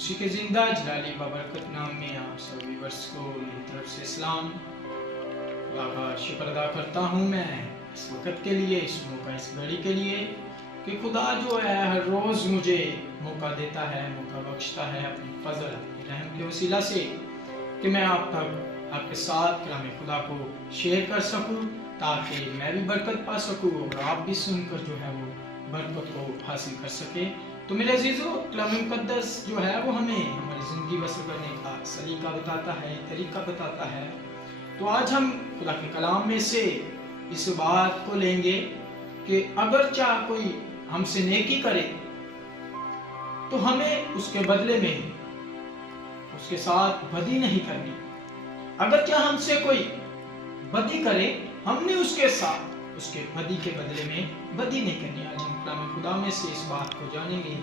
उसी के जिंदा जलाली बाबरकत नाम में आप सभी व्यूअर्स को मेरी तरफ से सलाम। खुदा का शुक्र अदा करता हूँ मैं इस वक्त के लिए, इस मौका, इस घड़ी के लिए कि खुदा जो है हर रोज़ मुझे मौका देता है, मौका बख्शता है अपनी फजल, अपनी रहम के वसीला से कि मैं आप तक, आपके साथ कलाम खुदा को शेयर कर सकूँ ताकि मैं भी बरकत पा सकूँ और आप भी सुनकर जो है वो बरकत को हासिल कर सके। तो मेरे अजीजों, कलाम मुक़द्दस जो है वो हमें हमारी ज़िंदगी बसर करने का सलीका बताता है, तरीका बताता है। तो आज हम खुदा के कलाम में से इस बात को लेंगे कि अगर चाहे कोई हमसे नेकी करे तो हमें उसके बदले में उसके साथ बदी नहीं करनी। अगर चाहे हमसे कोई बदी करे, हमने उसके साथ उसके बदी के बदले में बदी नहीं करनी। आज हम कलाम खुदा में से इस बात को जानेंगे।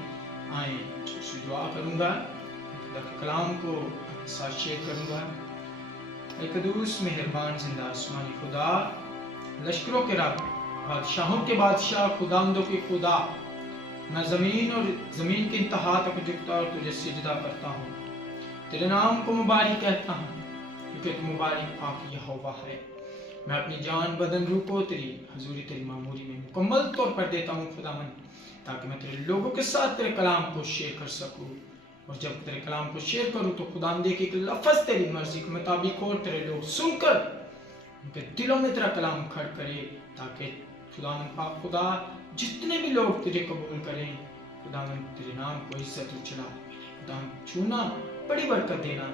आए उससे दुआ करूंगा, खुदा के कलाम को आपके साथ शेयर करूंगा। कदूस मेहरबान जिंदा आसमानी खुदा, लश्करों के रब, बादशाहों के बादशाह, खुदामदों के खुदा, मैं जमीन और जमीन की इंतहा तक झुकता और तुझे सिजदा करता हूँ। तेरे नाम को मुबारक कहता हूँ क्योंकि तू मुबारक पाक यहोवा है। मैं अपनी जान बदन रूह को तेरी हजूरी, तेरी मामूरी में मुकम्मल तौर पर देता हूँ खुदावन, ताकि मैं तेरे लोगों के साथ तेरे कलाम को शेयर कर सकूँ। और जब तेरे कलाम को शेयर करूँ तो खुदा देखे कि लफ्ज़ तेरी मर्जी के मुताबिक हो, तेरे लोग सुनकर उनके दिलों में तेरा कलाम खड़ करे, ताकि खुदावन पाक खुदा जितने भी लोग तुझे कबूल करें, खुदावन तेरे नाम को इज्जत उछला, खुदावन छूना, बड़ी बरकत देना,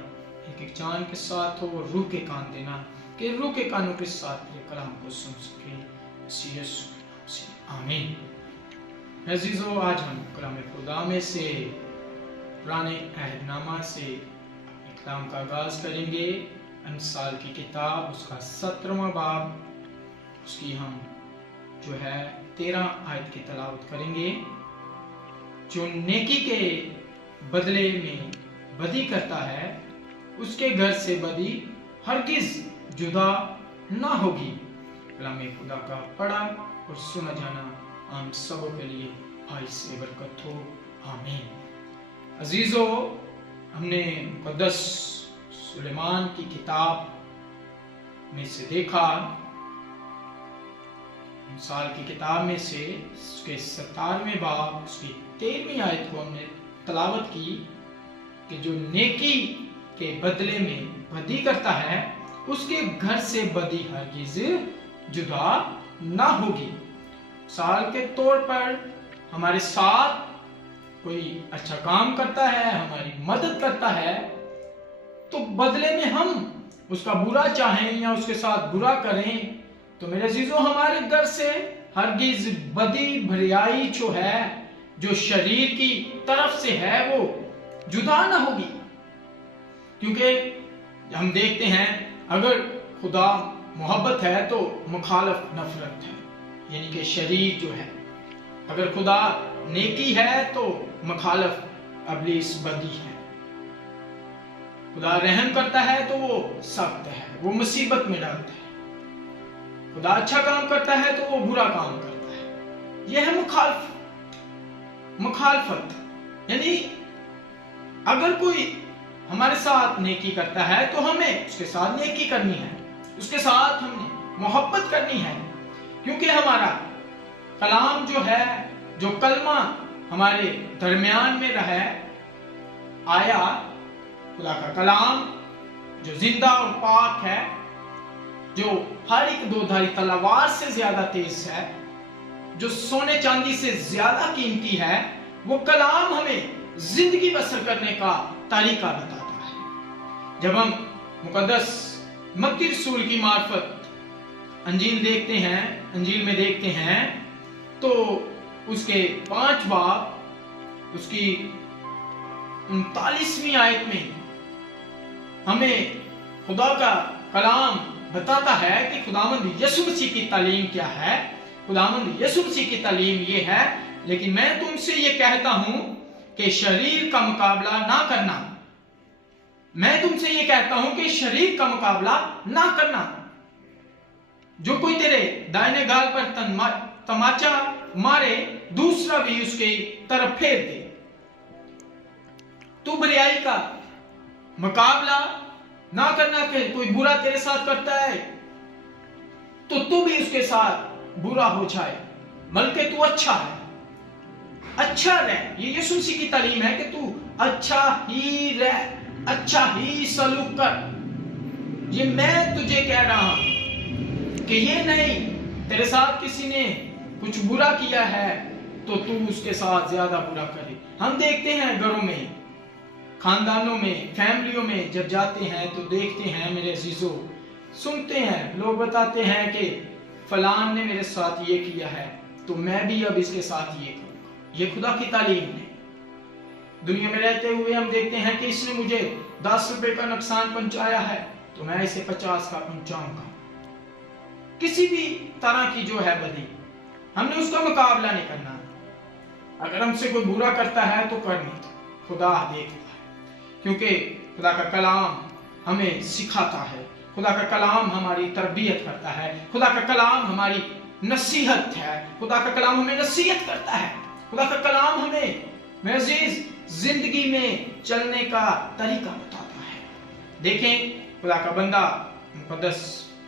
एक एक जान के साथ हो और रूह के कान देना कि रूह के कानों के साथ तेरे कलाम को सुन सके। आमीन। अजीजों, आज हम कलाम खुदा में से पुराने अहदनामा से अपने कलाम का आगाज करेंगे। अमसाल की किताब, उसका 17वां बाब, उसकी हम जो है 13 आयत की तलावत करेंगे। जो नेकी के बदले में बदी करता है उसके घर से बदी हरगिज जुदा ना होगी। कलाम खुदा का पढ़ा और सुना जाना हम सबों के लिए भाई से बरकत हो। आमीन। अजीजों, हमने मुक़द्दस सुलेमान की किताब में से देखा, साल की किताब में से उसके 17वें बाब, उसकी 13वीं आयत को हमने तलावत की कि जो नेकी के बदले में बदी करता है उसके घर से बदी हरगिज जुदा ना होगी। साल के तौर पर हमारे साथ कोई अच्छा काम करता है, हमारी मदद करता है, तो बदले में हम उसका बुरा चाहें या उसके साथ बुरा करें, तो मेरे अजीजों, हमारे घर से हरगिज बदी भरियाई जो है, जो शरीर की तरफ से है, वो जुदा ना होगी। क्योंकि हम देखते हैं अगर खुदा मोहब्बत है तो मुखालफ नफरत है, यानी कि शरीर जो है, अगर खुदा नेकी है तो मुखालफ अबलीस बदी है। खुदा रहम करता है तो वो सख्त है, वो मुसीबत में डालता है। खुदा अच्छा काम करता है तो वो बुरा काम करता है। यह है मुखालफत। यानी अगर कोई हमारे साथ नेकी करता है तो हमें उसके साथ नेकी करनी है, उसके साथ हमने मोहब्बत करनी है, क्योंकि हमारा कलाम जो है, जो कलमा हमारे दरमियान में रहा आया, खुदा का कलाम जो जिंदा और पाक है, जो हर एक दोधारी तलवार से ज्यादा तेज है, जो सोने चांदी से ज्यादा कीमती है, वो कलाम हमें जिंदगी बसर करने का तरीका बताता है। जब हम मुक़द्दस मत्ती रसूल की मार्फत अंजील देखते हैं, अंजील में देखते हैं, तो उसके 5 बाब, उसकी 39वीं आयत में हमें खुदा का कलाम बताता है कि खुदावंद यीशु मसीह की तालीम क्या है। खुदावंद यीशु मसीह की तालीम ये है, लेकिन मैं तुमसे ये कहता हूं कि शरीर का मुकाबला ना करना। मैं तुमसे ये कहता हूं कि शरीर का मुकाबला ना करना। जो कोई तेरे दाहिने गाल पर तमाचा मारे, दूसरा भी उसके तरफ फेर दे। तू बुराई का मुकाबला ना करना कि कोई बुरा तेरे साथ करता है तो तू भी उसके साथ बुरा हो जाए, बल्कि तू अच्छा है, अच्छा रह। ये यीशु मसीह की तालीम है कि तू अच्छा ही रह, अच्छा ही सलूक कर। ये मैं तुझे कह रहा हूं कि ये नहीं तेरे साथ किसी ने कुछ बुरा किया है तो तू उसके साथ ज्यादा बुरा करे। हम देखते हैं घरों में, खानदानों में, फैमिलियों में जब जाते हैं तो देखते हैं मेरे अजीजों, सुनते हैं लोग बताते हैं कि फलान ने मेरे साथ ये किया है तो मैं भी अब इसके साथ ये करूंगा। ये खुदा की तालीम है। दुनिया में रहते हुए हम देखते हैं कि इसने मुझे 10 रुपए का नुकसान पहुंचाया है तो मैं इसे 50 का पहुंचाऊंगा। किसी भी तरह की जो है बदी, हमने उसका मुकाबला नहीं करना। अगर हमसे कोई बुरा करता है तो करने दो, खुदा देखता है, क्योंकि खुदा का कलाम हमें सिखाता है, खुदा का कलाम हमारी तरबियत करता है, खुदा का कलाम हमारी नसीहत है, खुदा का कलाम हमें नसीहत करता है, खुदा का कलाम हमें मेरे अजीज जिंदगी में चलने का तरीका बताता है। देखें खुदा का बंदा मुकद्दस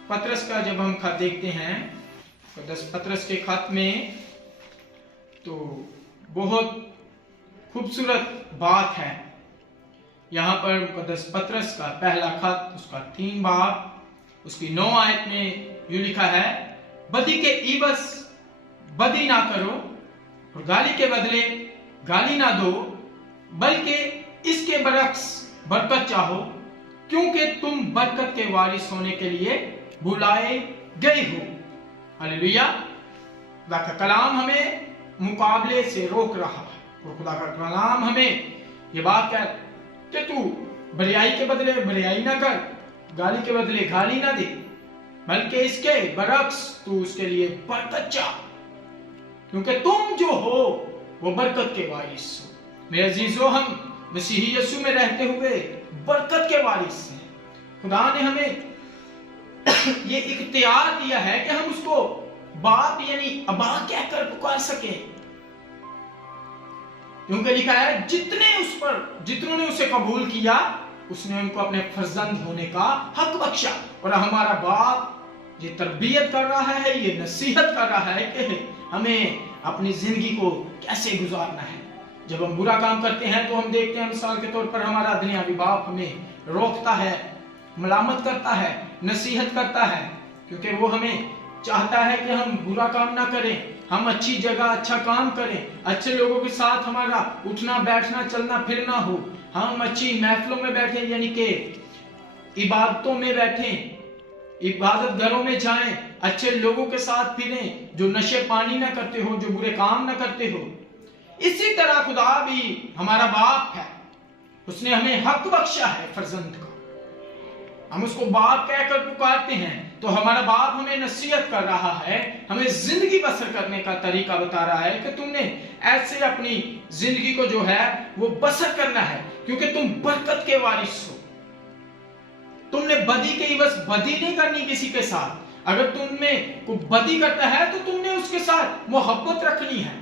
पतरस का जब हम खत देखते हैं, मुकद्दस पतरस के खत में तो बहुत खूबसूरत बात है। यहाँ पर मुकद्दस पतरस का पहला खत, उसका 3 बाब, उसकी 9 आयत में यूं लिखा है, बदी के इवज बदी ना करो और गाली के बदले गाली ना दो, बल्कि इसके बरक्स बरकत चाहो, क्योंकि तुम बरकत के वारिस होने के लिए बुलाए गए हो। हालेलुया। खुदा का कलाम हमें मुकाबले से रोक रहा है और खुदा का कलाम हमें ये बात कह कि तू बुराई के बदले बुराई ना कर, गाली के बदले गाली ना दे, बल्कि इसके बरक्स तू उसके लिए बरकत चाह, क्योंकि तुम जो हो वो बरकत के वारिस हो। मेरे अजीजों, हम मसीही यीशु में रहते हुए बरकत के वारिस हैं। खुदा ने हमें ये इख्तियार दिया है कि हम उसको बाप यानी अबा कहकर पुकार सके, क्योंकि लिखा है जितनों ने उसे कबूल किया उसने उनको अपने फर्जंद होने का हक बख्शा। और हमारा बाप ये तरबियत कर रहा है, ये नसीहत कर रहा है कि हमें अपनी जिंदगी को कैसे गुजारना है। जब हम बुरा काम करते हैं तो हम देखते हैं, मिसाल के तौर पर हमारा दुनियावी बाप हमें रोकता है, मलामत करता है, नसीहत करता है, क्योंकि वो हमें चाहता है कि हम बुरा काम ना करें, हम अच्छी जगह अच्छा काम करें, अच्छे लोगों के साथ हमारा उठना बैठना चलना फिरना हो, हम अच्छी महफिलों में बैठे, यानी कि इबादतों में बैठें, इबादत घरों में जाएं, अच्छे लोगों के साथ फिरें, जो नशे पानी ना करते हो, जो बुरे काम ना करते हो। इसी तरह खुदा भी हमारा बाप है, उसने हमें हक बख्शा है फर्जंद का, हम उसको बाप कहकर पुकारते हैं तो हमारा बाप हमें नसीहत कर रहा है, हमें जिंदगी बसर करने का तरीका बता रहा है कि तुमने ऐसे अपनी जिंदगी को जो है वो बसर करना है, क्योंकि तुम बरकत के वारिस हो। तुमने बदी के इवज बदी नहीं करनी किसी के साथ। अगर तुम में कोई बदी करता है तो तुमने उसके साथ मोहब्बत रखनी है।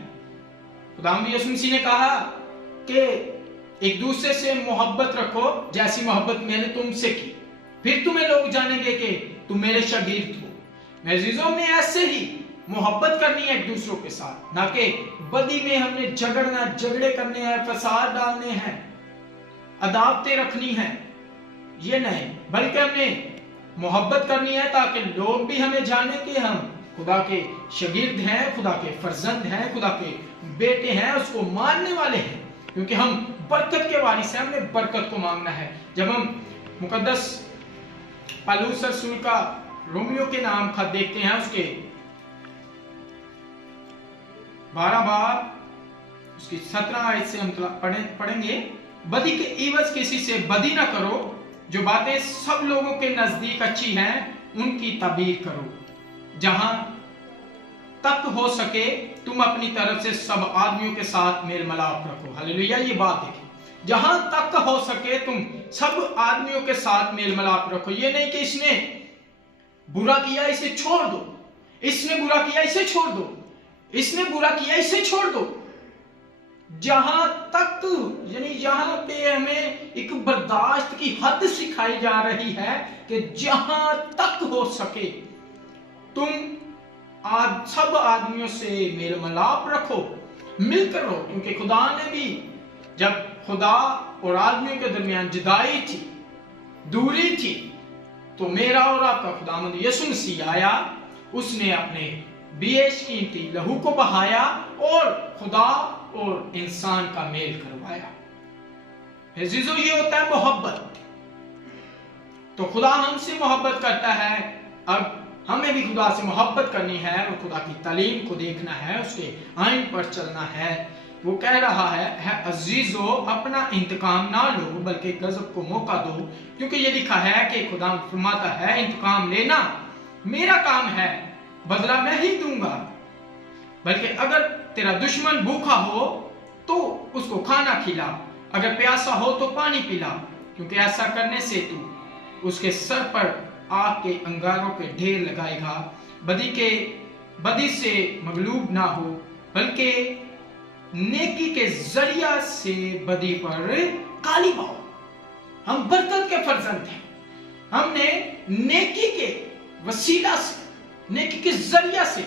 खुदावंद यीशु मसीह ने कहा कि एक दूसरे से मोहब्बत रखो जैसी मोहब्बत मैंने तुमसे की, फिर तुम्हें लोग जानेंगे कि तुम मेरे शागिर्द हो। मेरे अजीजों, हमने ऐसे ही मोहब्बत करनी है एक दूसरों के साथ, ना कि बदी में हमने झगड़ना, झगड़े करने हैं, फसाद डालने हैं, अदावतें रखनी है, ये नहीं, बल्कि हमने मोहब्बत करनी है ताकि लोग भी हमें जाने कि हम खुदा के शागिर्द हैं, खुदा के फर्जंद हैं, खुदा के बेटे हैं, उसको मानने वाले हैं, क्योंकि हम बरकत के वारिस हैं। हमने बरकत को मांगना है। जब हम मुकद्दस पौलुस रसूल का रोमियो के नाम खत देखते हैं, उसके 12 बाब उसकी 17 आयत से हम पढ़ेंगे, बदी के इवज किसी से बदी ना करो, जो बातें सब लोगों के नजदीक अच्छी हैं उनकी ताबीर करो, जहां तक हो सके तुम अपनी तरफ से सब आदमियों के साथ मेल मिलाप रखो। हालेलुया। ये बात देखिए, जहां तक हो सके तुम सब आदमियों के साथ मेल मिलाप रखो। ये नहीं कि इसने बुरा किया इसे छोड़ दो, इसने बुरा किया इसे छोड़ दो, इसने बुरा किया इसे छोड़ दो। जहां तक, यानी यहाँ पे हमें एक बर्दाश्त की हद सिखाई जा रही है कि जहां तक हो सके तुम सब आदमियों से मेल मिलाप रखो, मिलकर रहो। क्योंकि खुदा ने भी, जब खुदा और आदमियों के दरमियान जुदाई थी, दूरी थी, तो मेरा और आपका खुदावंद यीशु मसीह आया, उसने अपने बेशकीमती लहू को बहाया और खुदा और इंसान का मेल करवाया। अजीजों, ये होता है मोहब्बत। तो खुदा हमसे मोहब्बत करता है, अब हमें भी खुदा से मोहब्बत करनी है और खुदा की तालीम को देखना है, उसके आइन पर चलना है। वो कह रहा है अजीजों, अपना इंतकाम ना लो बल्कि गजब को मौका दो, क्योंकि ये लिखा है कि खुदा फरमाता है इंतकाम लेना मेरा काम है, बदला मैं ही दूंगा। बल्कि अगर तेरा दुश्मन भूखा हो तो उसको खाना खिला, अगर प्यासा हो तो पानी पिला, क्योंकि ऐसा करने से तू उसके सर पर आग के अंगारों के ढेर लगाएगा। बदी से मगलूब ना हो, बल्कि नेकी के जरिया से बदी पर काली पाओ। हम बरकत के फर्जंद हैं, हमने नेकी के वसीला से, नेकी के जरिया से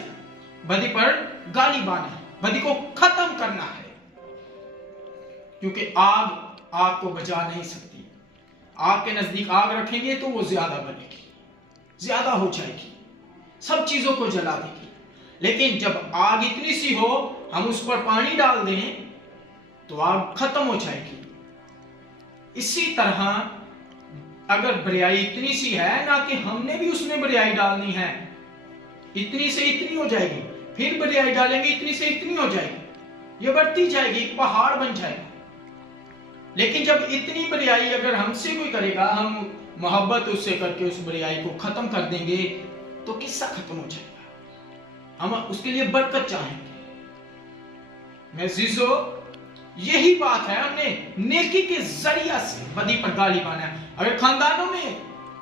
बदी पर गाली बाना है, बदी को खत्म करना है। क्योंकि आग को बचा नहीं सकती। आग के नजदीक आग रखेंगे तो वो ज्यादा बनेगी, ज्यादा हो जाएगी, सब चीजों को जला देगी। लेकिन जब आग इतनी सी हो, हम उस पर पानी डाल दें तो आग खत्म हो जाएगी। इसी तरह अगर बुराई इतनी सी है ना कि हमने भी उसमें बुराई डालनी है, इतनी से इतनी हो जाएगी, फिर बुराई डालेंगे, इतनी से इतनी हो जाएगी, ये बढ़ती जाएगी, एक पहाड़ बन जाएगा। लेकिन जब इतनी बुराई अगर हमसे कोई करेगा, हम मोहब्बत उससे करके उस बुराई को खत्म कर देंगे तो किस्सा खत्म हो जाएगा। हम उसके लिए बरकत चाहेंगे। मैं जीजो, यही बात है, हमने नेकी के जरिया से बदी पर गाली बाना है। अगर खानदानों में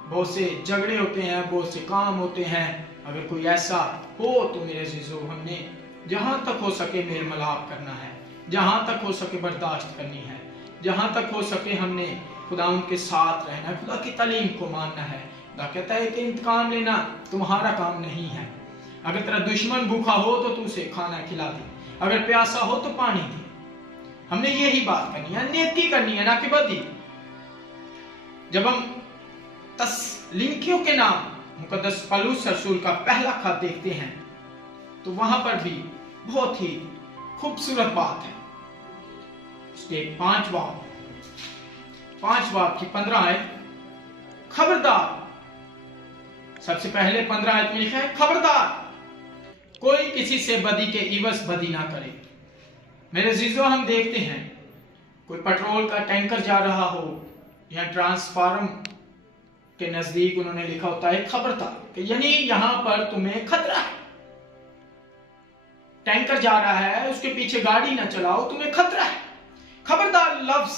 बहुत से झगड़े होते हैं, बहुत से काम होते हैं, अगर कोई ऐसा हो तो मेरे जीजो, हमने जहां तक हो सके मेल मिलाप करना है, जहां तक हो सके बर्दाश्त करनी है, जहां तक हो सके हमने खुदा उनके साथ रहना है, खुदा की तालीम को मानना है। खुदा कहता है कि इंतकाम लेना तुम्हारा काम नहीं है। अगर तेरा दुश्मन भूखा हो तो तू उसे खाना खिला दे, अगर प्यासा हो तो पानी दे। हमने यही बात करनी है, नेकी करनी है, ना कि बदी। जब हम तस्लीकियों के नाम मुकद्दस पौलुस रसूल का पहला खत देखते हैं तो वहां पर भी बहुत ही खूबसूरत बात है। उसके 5 बाब की 15 आयत, खबरदार, सबसे पहले 15 आयत में लिखा है खबरदार कोई किसी से बदी के इवज बदी ना करे। मेरे जीजो, हम देखते हैं कोई पेट्रोल का टैंकर जा रहा हो या ट्रांसफार्म के नजदीक उन्होंने लिखा होता है खबरदार, यानी यहां पर तुम्हें खतरा है। टैंकर जा रहा है, उसके पीछे गाड़ी ना चलाओ, तुम्हें खतरा है। खबरदार लफ्ज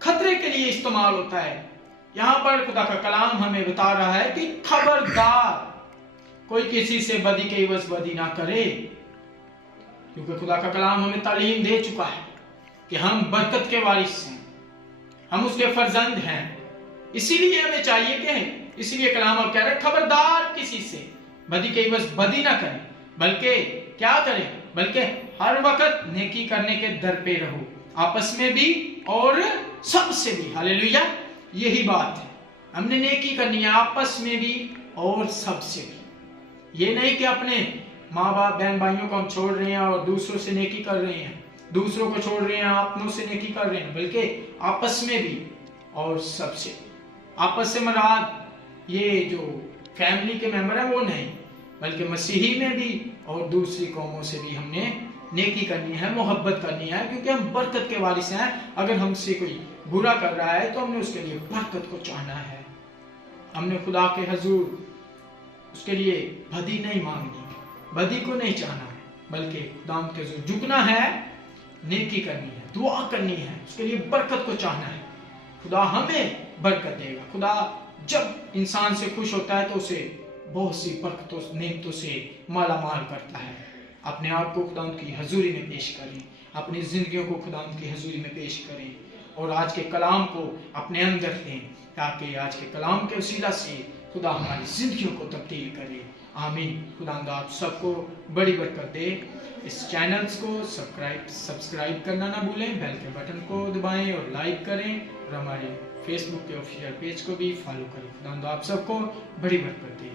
खतरे के लिए इस्तेमाल होता है। यहां पर खुदा का कलाम हमें बता रहा है कि खबरदार कोई किसी से बदी के इवज बदी ना करे, क्योंकि खुदा का कलाम हमें तालीम दे चुका है कि हम बरकत के वारिस हैं, हम उसके फर्जंद हैं। इसीलिए हमें चाहिए कि, इसीलिए कलाम अब कह रहे खबरदार किसी से बदी के इवज बदी ना करें, बल्कि क्या करें, बल्कि हर वक्त नेकी करने के दर पे रहो, आपस में भी और सबसे भी। हालेलुया, यही बात है, हमने नेकी करनी है आपस में भी और सबसे भी। ये नहीं कि अपने माँ बाप बहन भाइयों को हम छोड़ रहे हैं और दूसरों से नेकी कर रहे हैं, दूसरों को छोड़ रहे हैं अपनों से नेकी कर रहे हैं, बल्कि आपस में भी और सबसे। आपस से मराद ये जो फैमिली के मेंबर है वो नहीं, बल्कि मसीही में भी और दूसरी कौमों से भी हमने नेकी करनी है, मोहब्बत करनी है, क्योंकि हम बरकत के वारिस हैं। अगर हमसे कोई बुरा कर रहा है तो हमने उसके लिए बरकत को चाहना है। हमने खुदा के हजूर उसके लिए बदी नहीं मांगनी, बदी को नहीं चाहना है, बल्कि खुदा के हजूर झुकना है, नेकी करनी है, दुआ करनी है, उसके लिए बरकत को चाहना है। खुदा हमें बरकत देगा। खुदा जब इंसान से खुश होता है तो उसे बहुत सी बरकतों नेमतों से माला माल करता है। अपने आप को खुदा की हजूरी में पेश करें, اپنی زندگیوں کو خدا کی حضوری میں پیش کریں اور آج کے کلام کو اپنے اندر لیں تاکہ آج کے کلام کے وسیلہ سے خدا ہماری زندگیوں کو تبدیل کرے. آمین. خدا آپ سب کو بڑی برکت دے. اس چینلز کو سبسکرائب کرنا نہ بھولیں, بیل کے بٹن کو دبائیں اور لائک کریں اور ہمارے فیس بک کے آفیشیل پیج کو بھی فالو کریں. خدا آپ سب کو بڑی برکت دے.